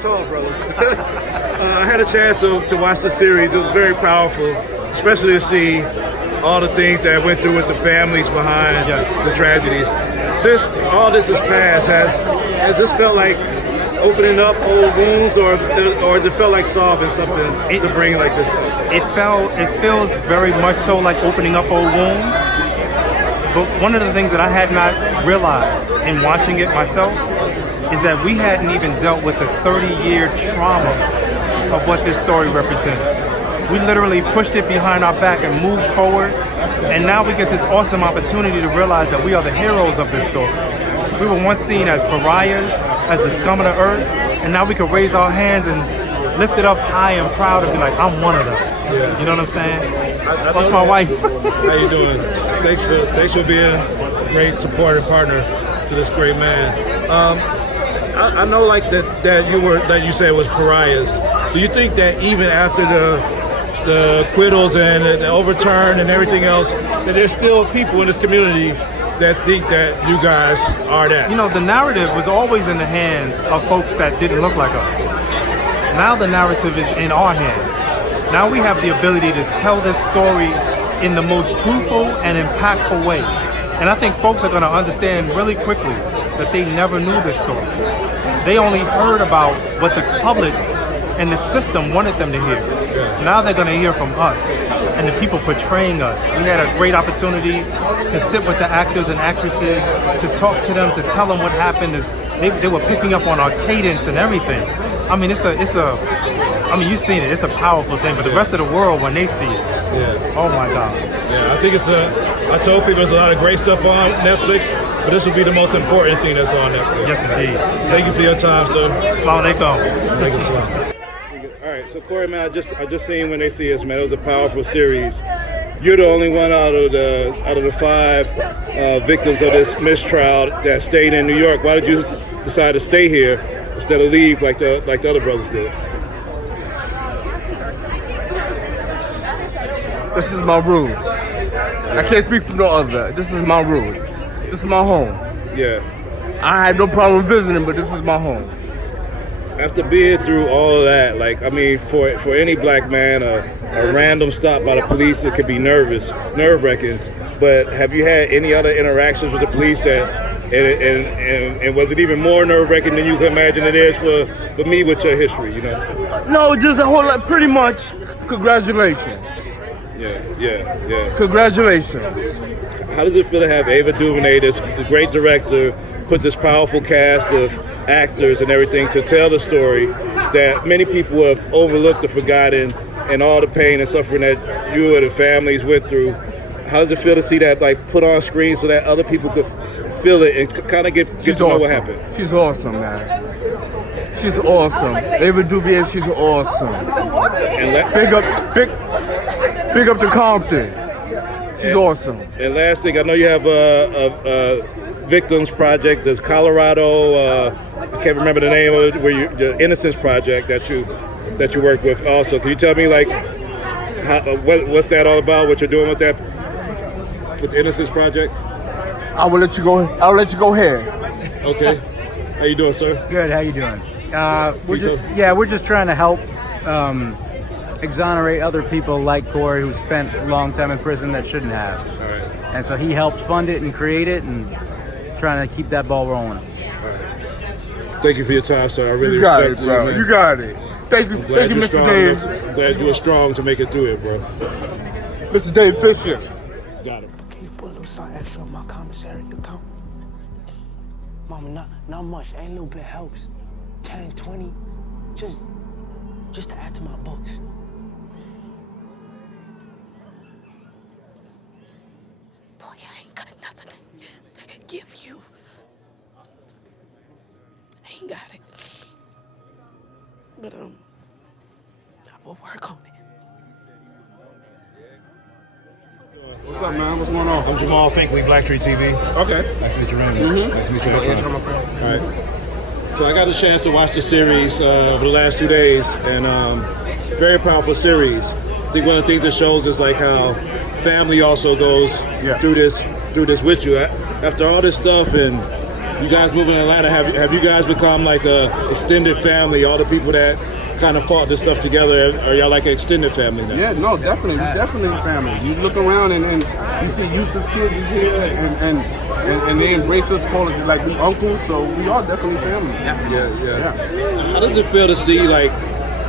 tall brother. I had a chance to watch the series. It was very powerful, especially to see all the things that went through with the families behind the tragedies. Since all this has passed, has this felt like opening up old wounds, or has it felt like solving something to bring like this up? It feels very much so like opening up old wounds. But one of the things that I had not realized in watching it myself is that we hadn't even dealt with the 30-year trauma of what this story represents. We literally pushed it behind our back and moved forward, and now we get this awesome opportunity to realize that we are the heroes of this story. We were once seen as pariahs, as the scum of the earth, and now we can raise our hands and lift it up high and proud and be like, I'm one of them. Yeah. You know what I'm saying? That's my wife. How you doing? Thanks for being a great supporter and partner to this great man. I know like that you said was pariahs. Do you think that even after the acquittals and the overturn and everything else, that there's still people in this community that think that you guys are that? You know, the narrative was always in the hands of folks that didn't look like us. Now the narrative is in our hands. Now we have the ability to tell this story in the most truthful and impactful way. And I think folks are going to understand really quickly that they never knew this story. They only heard about what the public and the system wanted them to hear. Now they're going to hear from us and the people portraying us. We had a great opportunity to sit with the actors and actresses, to talk to them, to tell them what happened. They were picking up on our cadence and everything. I mean, I mean, you've seen it. It's a powerful thing. But the rest of the world, when they see it, oh my God. Yeah, I think I told people there's a lot of great stuff on Netflix, but this would be the most important thing that's on Netflix. Yes, indeed. Thank you for your time, sir. Assalamu alaikum. Alaikum salam. All right, so Korey, man, I just seen When They See Us, man. It was a powerful series. You're the only one out of the 5 victims of this mistrial that stayed in New York. Why did you decide to stay here instead of leave like the other brothers did? This is my rules. I can't speak for no other. This is my rules. This is my home. Yeah. I have no problem visiting, but this is my home. After being through all of that, like, I mean, for any black man, a random stop by the police, it could be nerve-wracking. But have you had any other interactions with the police and was it even more nerve-wracking than you can imagine it is for me with your history, you know? No, just a whole lot, pretty much, congratulations. Yeah. Congratulations. How does it feel to have Ava DuVernay, the great director, put this powerful cast of actors and everything to tell the story that many people have overlooked or forgotten, and all the pain and suffering that you and the families went through? How does it feel to see that like put on screen so that other people could feel it and kind of get to know what happened? She's awesome, man. She's awesome. Ava DuVernay, she's awesome. And big up to Compton. She's awesome. And last thing, I know you have a Victims Project. There's Colorado. I can't remember the name of it. The Innocence Project that you work with. Also, can you tell me like what's that all about? What you're doing with that, with the Innocence Project? I'll let you go ahead. Okay. How you doing, sir? Good. How you doing? We're just trying to help exonerate other people like Korey who spent a long time in prison that shouldn't have. All right. And so he helped fund it and create it, and trying to keep that ball rolling. All right. Thank you for your time, sir. I really respect it, bro. you, man. You got it. Thank you, Mr. Dave. Glad you were strong to make it through it, bro. Mr. Dave Fisher. Got it. Can you put a little something extra on my commissary account? Mama, not much. Ain't a little bit helps. 10, 20, just to add to my books. Boy, I ain't got nothing to give you. I ain't got it. But I will work on it. What's up, man? What's going on? I'm Jamaal, Finkley, BlackTree TV. Okay. Nice to meet you, Raymond. Nice to meet you, Anton. All right. So I got a chance to watch the series over the last 2 days, and very powerful series. I think one of the things it shows is like how family also goes through this with you. After all this stuff and you guys moving to Atlanta, have you guys become like a extended family? All the people that kind of fought this stuff together, are y'all like an extended family now? Yeah, no, definitely. We're definitely a family. You look around and you see Yusef's kids is here and they embrace us, call it like we uncles, so we are definitely family. Yeah. How does it feel to see like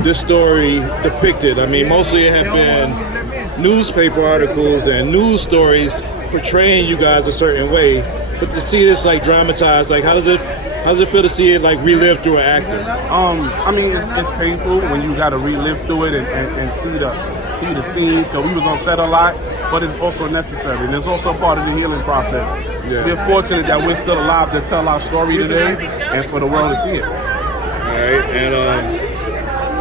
this story depicted? I mean, mostly it have been newspaper articles and news stories portraying you guys a certain way, but to see this like dramatized, like how does it feel to see it like relived through an actor? I mean, it's painful when you got to relive through it and see the scenes, because we was on set a lot, but it's also necessary, and it's also part of the healing process. Yeah. We're fortunate that we're still alive to tell our story today and for the world to see it. All right,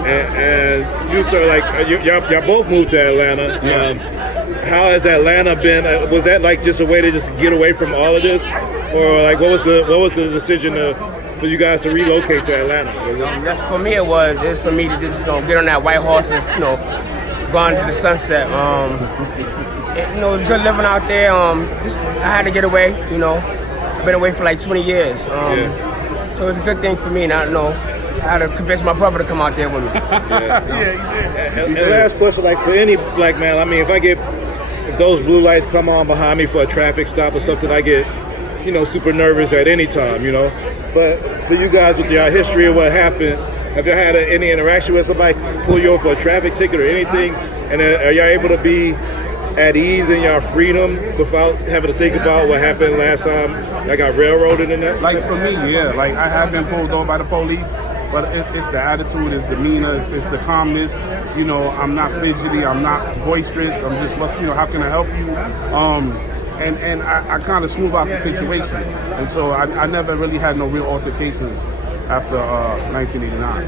and you sir, like y'all both moved to Atlanta. Yeah. How has Atlanta been? Was that like just a way to just get away from all of this, or like what was the decision for you guys to relocate to Atlanta? That's for me. It's for me to just get on that white horse and go into the sunset. It was good living out there. I had to get away. I've been away for like 20 years. So it's a good thing for me. And I had to convince my brother to come out there with me. And last question, like for any black man, I mean, if those blue lights come on behind me for a traffic stop or something, I get, super nervous at any time, But for you guys with your history of what happened, have you had any interaction with somebody pull you over for a traffic ticket or anything? And are y'all able to be at ease in your freedom without having to think about what happened last time I got railroaded in that? Like for me, yeah, like I have been pulled over by the police, but it's the attitude, it's demeanor, it's the calmness. I'm not fidgety, I'm not boisterous. I'm just, how can I help you? And I kind of smooth out the situation. And so I never really had no real altercations after 1989.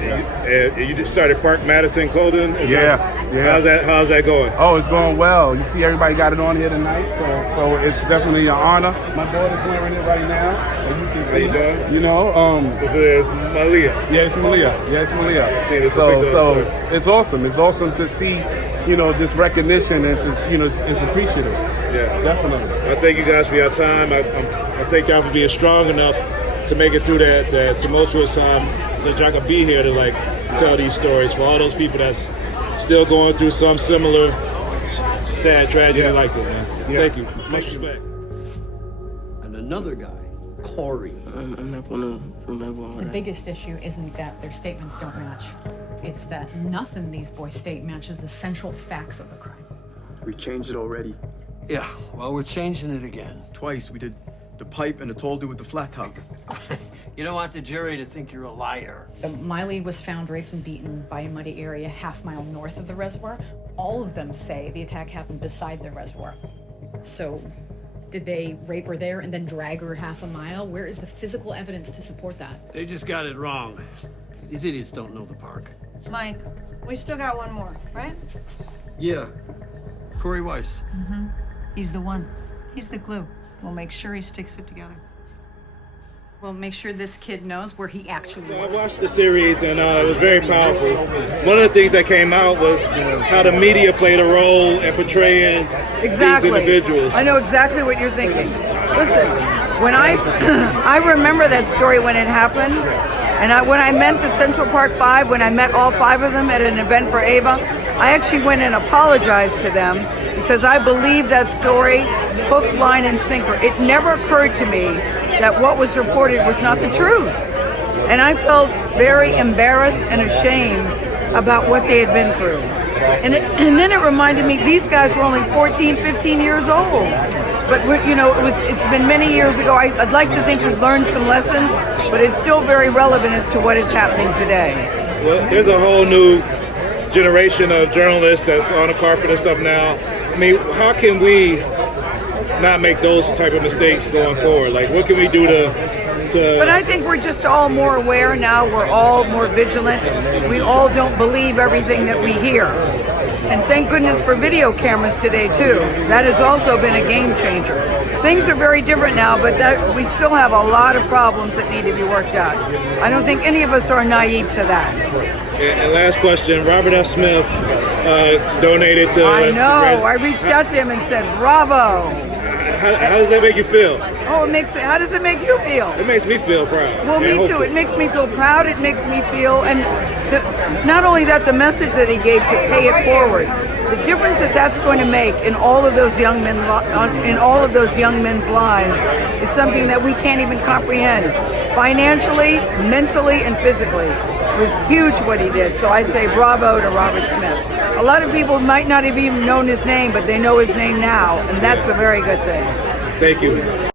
And you just started Park Madison Clothing? Yeah. How's that going? Oh, it's going well. You see everybody got it on here tonight, so it's definitely an honor. My daughter's wearing it right now, as you can see. This is Malia. Yeah, it's Malia. So it's awesome. It's awesome to see, this recognition and to, it's appreciative. Yeah, definitely. I thank you guys for your time. I thank y'all for being strong enough to make it through that tumultuous time, so y'all can be here to tell these stories for all those people that's still going through some similar sad tragedy like it, man. Yeah. Thank you. Much respect. And another guy, Korey. I'm not going to remember all The biggest issue isn't that their statements don't match. It's that nothing these boys state matches the central facts of the crime. We changed it already. Yeah, well, we're changing it again. Twice. We did the pipe and the tall dude with the flat top. You don't want the jury to think you're a liar. So Miley was found raped and beaten by a muddy area half-mile north of the reservoir. All of them say the attack happened beside the reservoir. So did they rape her there and then drag her half a mile? Where is the physical evidence to support that? They just got it wrong. These idiots don't know the park. Mike, we still got one more, right? Yeah, Korey Wise. Mm-hmm. He's the one. He's the glue. We'll make sure he sticks it together. We'll make sure this kid knows where he actually So I was. watched the series and it was very powerful. One of the things that came out was how the media played a role in portraying these individuals. I know exactly what you're thinking. Listen, when I remember that story when it happened, and when I met the Central Park Five, when I met all five of them at an event for Ava, I actually went and apologized to them because I believe that story, hook, line, and sinker. It never occurred to me that what was reported was not the truth. And I felt very embarrassed and ashamed about what they had been through. And then it reminded me, these guys were only 14, 15 years old. But it's been many years ago. I'd like to think we've learned some lessons, but it's still very relevant as to what is happening today. Well, there's a whole new generation of journalists that's on the carpet and stuff now. I mean, how can we not make those type of mistakes going forward? Like, what can we do to But I think we're just all more aware now. We're all more vigilant. We all don't believe everything that we hear. And thank goodness for video cameras today, too. That has also been a game changer. Things are very different now, but we still have a lot of problems that need to be worked out. I don't think any of us are naive to that. And last question, Robert F. Smith donated to... I know. I reached out to him and said, bravo. How does that make you feel? Oh, it makes me. How does it make you feel? It makes me feel proud. Well, me too. It makes me feel proud. It makes me feel, and not only that, the message that he gave to pay it forward, the difference that that's going to make in all of those young men, in all of those young men's lives, is something that we can't even comprehend, financially, mentally, and physically. It was huge what he did. So I say bravo to Robert Smith. A lot of people might not have even known his name, but they know his name now, and that's a very good thing. Thank you.